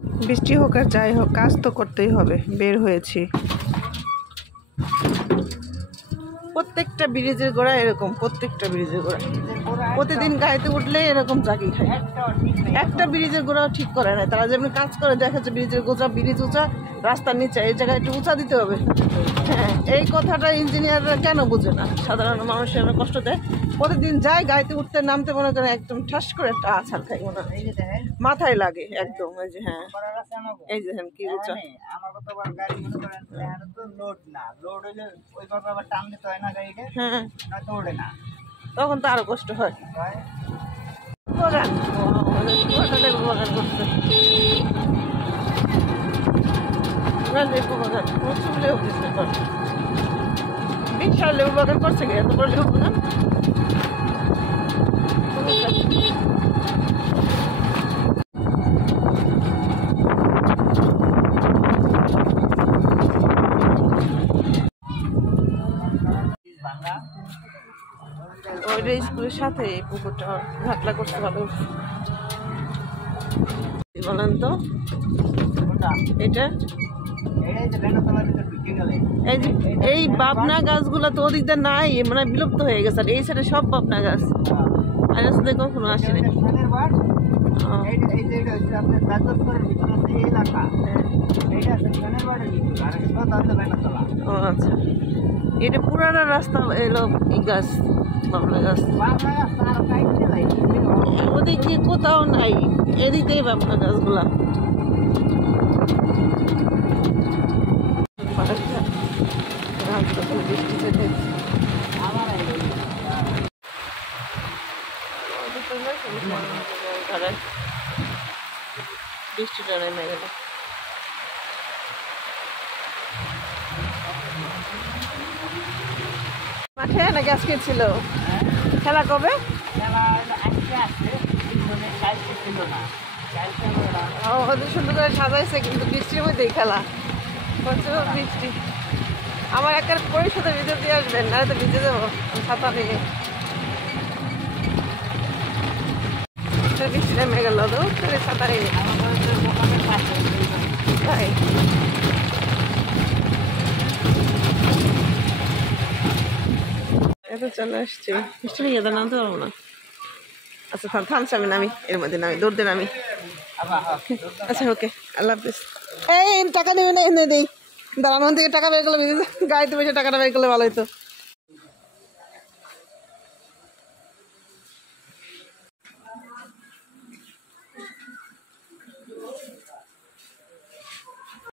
বৃষ্টি হোক আর যাই হোক, কাজ তো করতেই হবে। বের হয়েছি। প্রত্যেকটা ব্রিজের গোড়া এরকম, প্রত্যেকটা ব্রিজের গোড়া প্রতিদিন গাড়িতে উঠলে এরকম চাকরি খায়। একটা ব্রিজের গোড়াও ঠিক করে না। তারা যেমন কাজ করে দেখাচ্ছে ব্রিজের গোড়া, ব্রিজ উঁচা, রাস্তার নিচে, এই জায়গায় একটু উঁচা দিতে হবে। হ্যাঁ, এই কথাটা ইঞ্জিনিয়াররা কেন বুঝে না? সাধারণ মানুষের কষ্ট দেয়। প্রতিদিন যায় গাড়িতে উঠতে নামতে, মনে করে একদম ঠাস করে একটা আছাড় খাই, মনে হয় মাথায় লাগে একদম। এই যে হ্যাঁ, এই যে কি উঁচা। হ্যাঁ, তখন তো আরো কষ্ট হয়। বাগান, লেবু বাগান করছে, লেবু বাগান প্রচুর লেবু দিচ্ছে। বিশাল লেবু বাগান করছে কি এত বড় লেবু বাগান? ওইটা স্কুলের সাথে এই পুকুরটা ঘাটলা করতে ভালো বলেন তো। এটা এই বাবনা গাছগুলা তো ওদিকটা নাই, মানে বিলুপ্ত হয়ে গেছে। আর এই সাইডে সব বাবনা গাছ, আর রাস্তাতে কখনো আসেনি। ও আচ্ছা, এটা পুরানো রাস্তা এলো এই গাছ, বাবনা গাছ। ওদিকে কোথাও নাই, এদিকেই বাবনা গাছগুলা। বৃষ্টিটা নেমে গেল। মাঠে নাকি আজকে ছিল খেলা? কবে? সুন্দর করে সাজাইছে, কিন্তু বৃষ্টির মধ্যেই খেলা। প্রচুর বৃষ্টি। আমার একটা পরিষদের ভিতর দিয়ে আসবেন, না তো ভিজে যাবো ছাতা নিয়ে। বৃষ্টি নেমে গেল তো ছাতা নিয়ে। তাই এত চলে আসছে, বৃষ্টি নিয়ে তো নামতে পারবো না। আচ্ছা থামছে, আমি নামি, এর মধ্যে নামি, দৌড়তে নামি। আচ্ছা ওকে, আল্লাহ হাফিজ। এই টাকা দেবে না, এনে দিই। দাঁড়ানো থেকে টাকা বের করলে গাড়িতে বসে টাকাটা বের করলে ভালো হতো।